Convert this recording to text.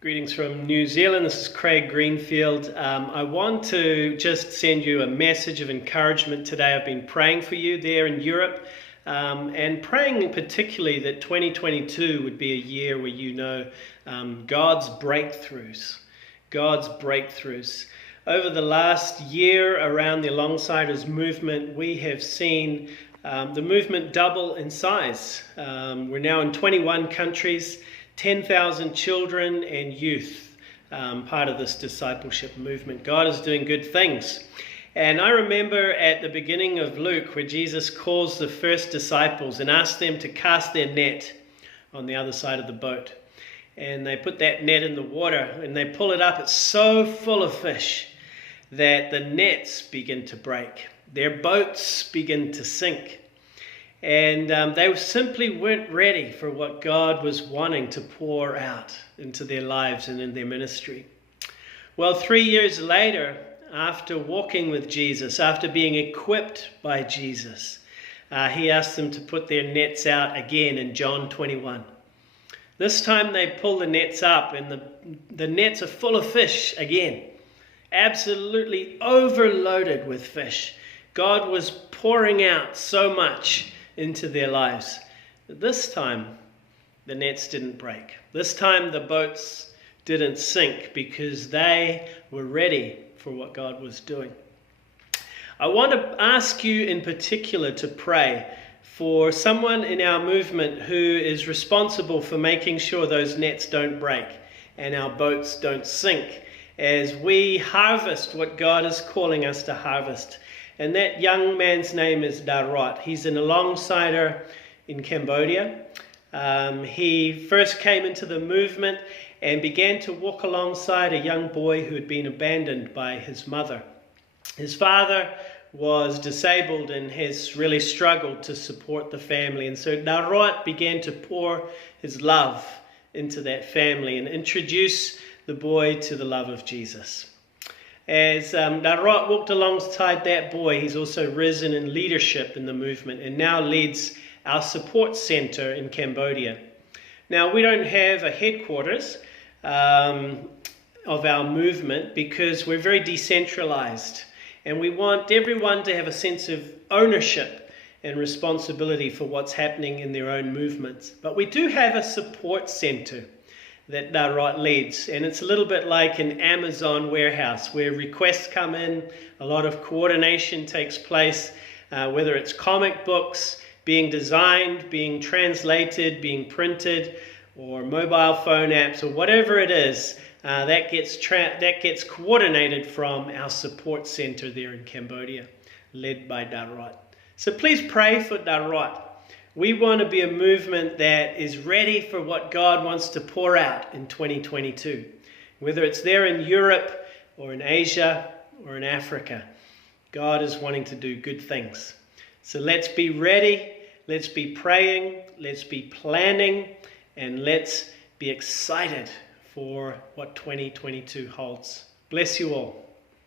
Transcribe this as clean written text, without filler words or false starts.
Greetings from New Zealand. This is Craig Greenfield. I want to just send you a message of encouragement today. I've been praying for you there in Europe and praying particularly that 2022 would be a year where you know God's breakthroughs. God's breakthroughs. Over the last year around the Alongsiders movement, we have seen the movement double in size. We're now in 21 countries. 10,000 children and youth, part of this discipleship movement. God is doing good things. And I remember at the beginning of Luke where Jesus calls the first disciples and asks them to cast their net on the other side of the boat. And they put that net in the water and they pull it up. It's so full of fish that the nets begin to break. Their boats begin to sink. And they simply weren't ready for what God was wanting to pour out into their lives and in their ministry. Well, 3 years later, after walking with Jesus, after being equipped by Jesus, he asked them to put their nets out again in John 21. This time they pull the nets up and the nets are full of fish again, absolutely overloaded with fish. God was pouring out so much into their lives. But this time, the nets didn't break. This time, the boats didn't sink because they were ready for what God was doing. I want to ask you in particular to pray for someone in our movement who is responsible for making sure those nets don't break and our boats don't sink as we harvest what God is calling us to harvest. And that young man's name is Darot. He's an Alongsider in Cambodia. He first came into the movement and began to walk alongside a young boy who had been abandoned by his mother. His father was disabled and has really struggled to support the family. And so Darot began to pour his love into that family and introduce the boy to the love of Jesus. As Darot walked alongside that boy, he's also risen in leadership in the movement and now leads our support center in Cambodia. Now, we don't have a headquarters of our movement because we're very decentralized and we want everyone to have a sense of ownership and responsibility for what's happening in their own movements. But we do have a support center that Darot leads, and it's a little bit like an Amazon warehouse where requests come in, a lot of coordination takes place, whether it's comic books being designed, being translated, being printed, or mobile phone apps, or whatever it is, that gets coordinated from our support center there in Cambodia, led by Darot. So please pray for Darot. We want to be a movement that is ready for what God wants to pour out in 2022. Whether it's there in Europe or in Asia or in Africa, God is wanting to do good things. So let's be ready, let's be praying, let's be planning, and let's be excited for what 2022 holds. Bless you all.